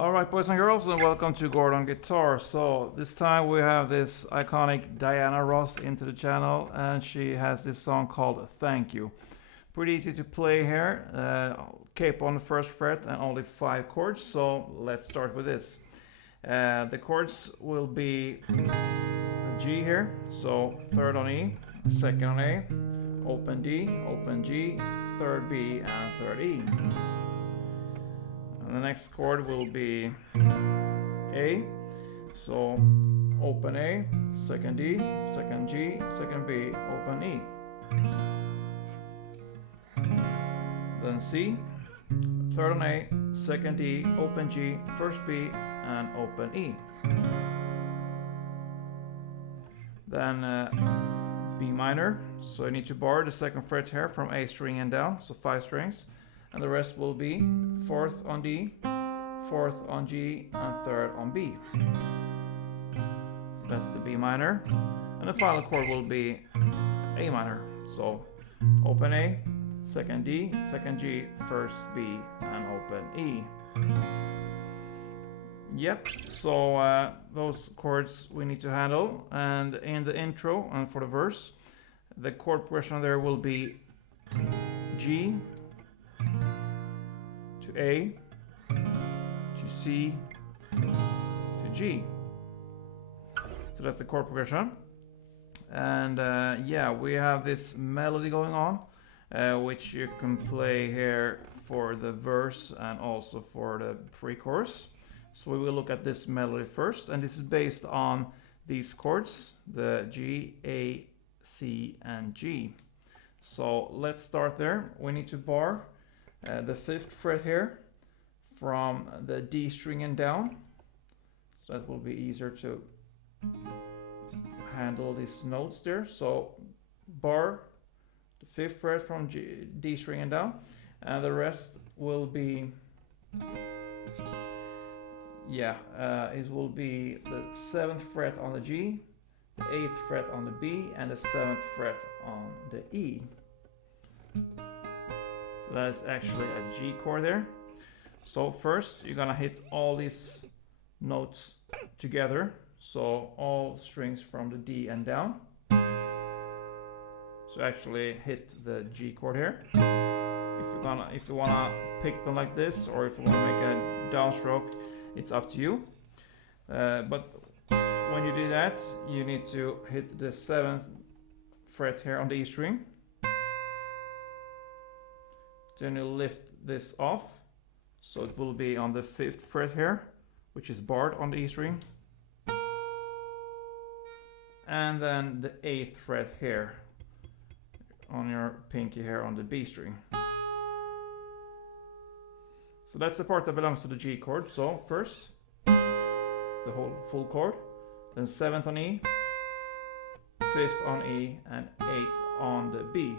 Alright, boys and girls, and welcome to Gordon Guitar. So this time we have this iconic Diana Ross into the channel, and she has this song called Thank You. Pretty easy to play here, capo on the first fret and only 5 chords, so let's start with this. The chords will be a G here, so 3rd on E, 2nd on A, open D, open G, 3rd B and 3rd E. And the next chord will be A, so open A, 2nd D, 2nd G, 2nd B, open E. Then C, 3rd on A, 2nd D, open G, 1st B and open E. Then B minor, so you need to bar the 2nd fret here from A string and down, so 5 strings. And the rest will be 4th on D, 4th on G, and 3rd on B. So that's the B minor. And the final chord will be A minor. So open A, 2nd D, 2nd G, 1st B, and open E. Yep, so those chords we need to handle. And in the intro and for the verse, the chord progression there will be G, to A, to C, to G. So that's the chord progression. And yeah, we have this melody going on, which you can play here for the verse and also for the pre-chorus. So we will look at this melody first, and this is based on these chords, the G, A, C, and G. So let's start there. We need to bar the 5th fret here from the D string and down, so that will be easier to handle these notes there. So bar the 5th fret from D string and down, and the rest will be it will be the 7th fret on the G, the 8th fret on the B, and the 7th fret on the E. So that is actually a G chord there. So first you're gonna hit all these notes together, so all strings from the D and down. So actually hit the G chord here. If you wanna pick them like this, or if you wanna make a downstroke, it's up to you. But when you do that, you need to hit the 7th fret here on the E string. Then you lift this off, so it will be on the 5th fret here, which is barred on the E string. And then the 8th fret here on your pinky here on the B string. So that's the part that belongs to the G chord. So first, the whole full chord, then 7th on E, 5th on E, and 8th on the B.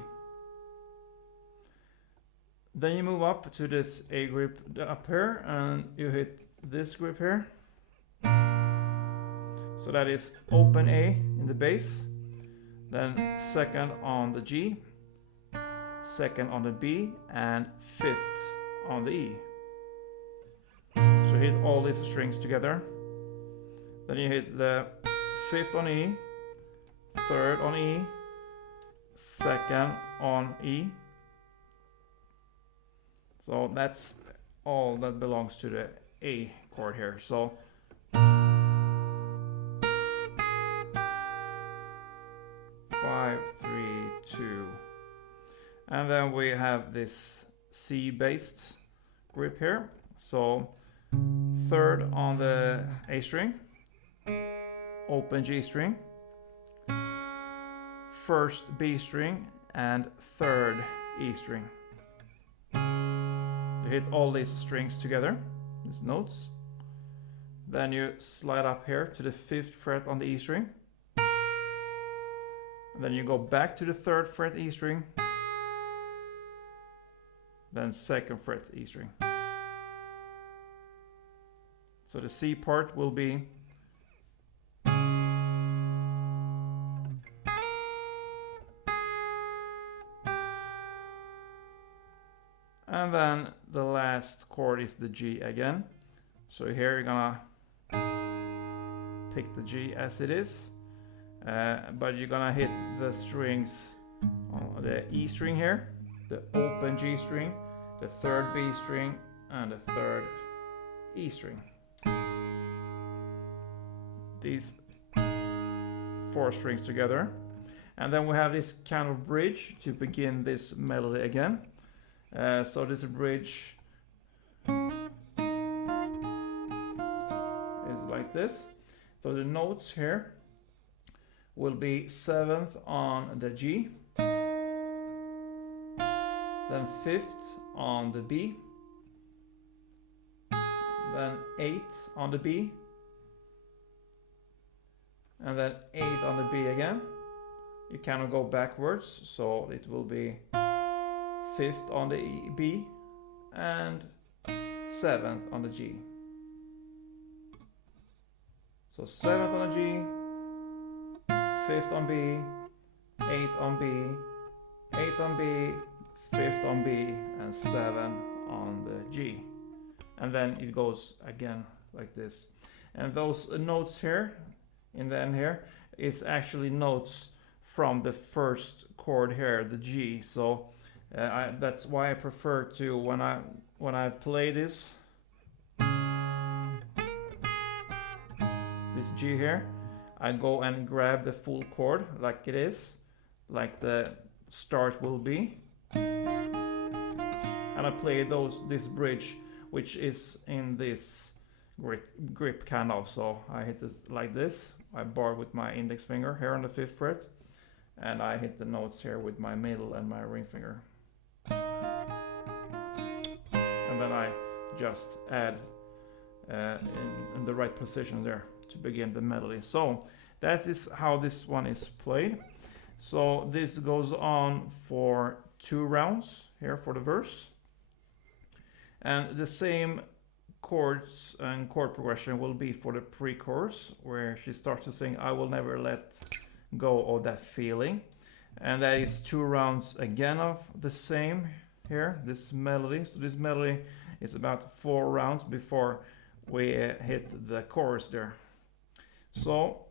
Then you move up to this A grip up here, and you hit this grip here. So that is open A in the bass, then 2nd on the G, 2nd on the B, and 5th on the E. So hit all these strings together. Then you hit the 5th on E, 3rd on E, 2nd on E. So that's all that belongs to the A chord here. So five, 3, 2, and then we have this C-based grip here. So 3rd on the A string, open G string, 1st B string, and 3rd E string. Hit all these strings together, these notes. Then you slide up here to the 5th fret on the E string. And then you go back to the 3rd fret E string. Then 2nd fret E string. So the C part will be and then the last chord is the G again. So here you're gonna pick the G as it is, but you're gonna hit the strings on the E string here, the open G string, the third B string, and the third E string. These 4 strings together. And then we have this kind of bridge to begin this melody again. So this bridge is like this. So the notes here will be 7th on the G, then 5th on the B, then 8th on the B, and then 8th on the B again. You kind of go backwards, so it will be 5th on the B and 7th on the G. So 7th on the G, 5th on B, 8th on B, 8th on B, 5th on B, and 7 on the G. And then it goes again like this. And those notes here, in the end here, is actually notes from the first chord here, the G. So that's why I prefer to, when I play this G here, I go and grab the full chord like it is, like the start will be, and I play this bridge, which is in this grip kind of. So I hit it like this. I bar with my index finger here on the 5th fret, and I hit the notes here with my middle and my ring finger. And then I just add in the right position there to begin the melody. So that is how this one is played. So this goes on for 2 rounds here for the verse. And the same chords and chord progression will be for the pre-chorus, where she starts to sing "I will never let go of that feeling." And that is 2 rounds again of the same here, this melody. So this melody is about 4 rounds before we hit the chorus there. So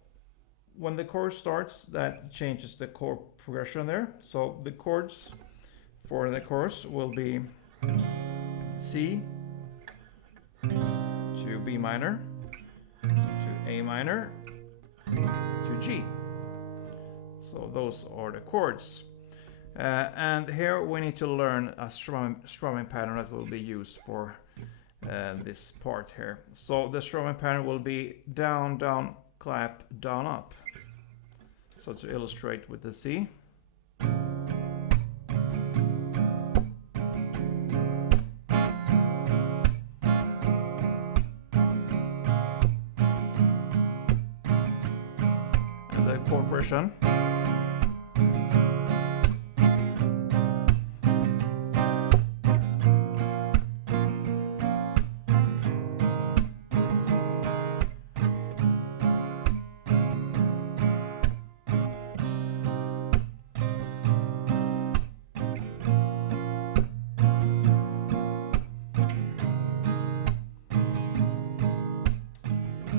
when the chorus starts, that changes the chord progression there. So the chords for the chorus will be C to B minor, to A minor, to G. So those are the chords. And here we need to learn a strumming pattern that will be used for this part here. So the strumming pattern will be down, down, clap, down, up. So to illustrate with the C. And the chord progression.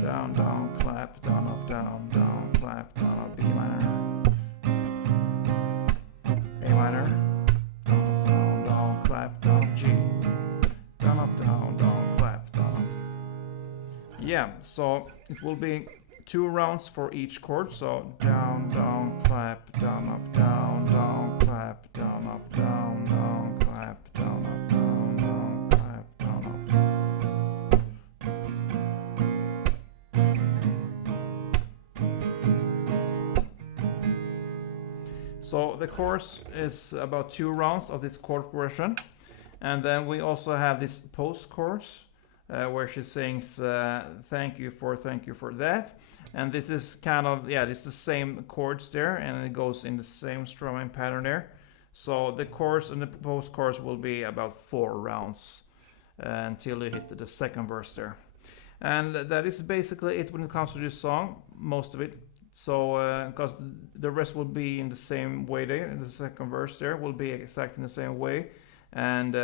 Down, down, clap, down, up, down, down, clap, down, up, B minor, A minor, down, down, down, clap, down, up, G, down, up, down, clap, down, up. Yeah, so it will be 2 rounds for each chord. So down, down, clap, down, up, down, down, clap, down, up, down, down, clap, down, up, down, down, clap, down, up. So the chorus is about 2 rounds of this chord progression. And then we also have this post chorus where she sings thank you for that. And this is kind of, yeah, it's the same chords there, and it goes in the same strumming pattern there. So the chorus and the post chorus will be about 4 rounds until you hit the second verse there. And that is basically it when it comes to this song, most of it. So because the rest will be in the same way there, in the second verse there will be exactly in the same way, and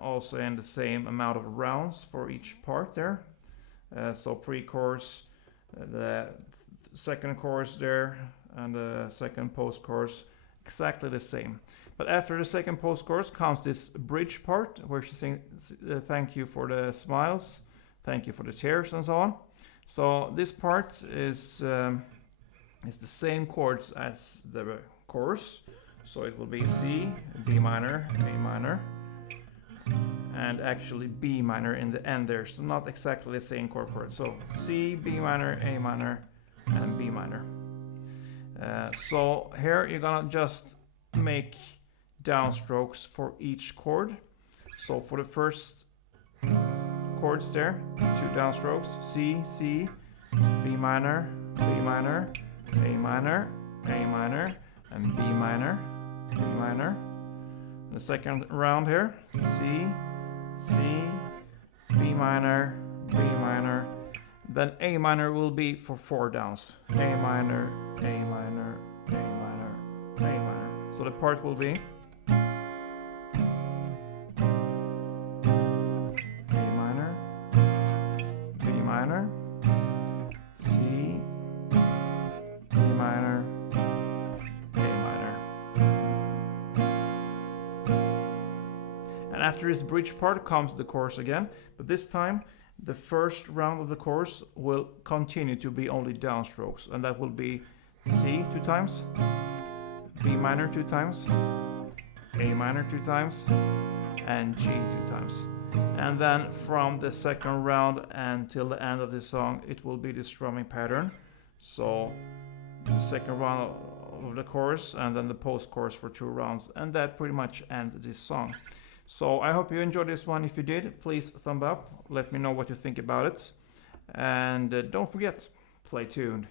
also in the same amount of rounds for each part there. So pre-chorus, the second chorus there, and the second post-chorus, exactly the same. But after the second post-chorus comes this bridge part where she sings thank you for the smiles, thank you for the tears, and so on. So this part is the same chords as the chorus. So it will be C, B minor, A minor, and actually B minor in the end there. So not exactly the same chord chord. So C, B minor, A minor, and B minor. So here you're gonna just make downstrokes for each chord. So for the first chords there, 2 downstrokes, C, C, B minor, B minor, A minor, A minor, and B minor, B minor. The second round here, C, C, B minor, B minor. Then A minor will be for 4 downs. A minor, A minor, A minor, A minor. So the part will be A minor, B minor, C, B minor, A minor. And after this bridge part comes the chorus again, but this time the first round of the chorus will continue to be only downstrokes, and that will be C 2 times, B minor 2 times, A minor 2 times, and G 2 times. And then from the second round until the end of the song, it will be the strumming pattern. So the second round of the chorus and then the post-chorus for 2 rounds, and that pretty much ends this song. So I hope you enjoyed this one. If you did, please thumb up. Let me know what you think about it. And don't forget, play tuned.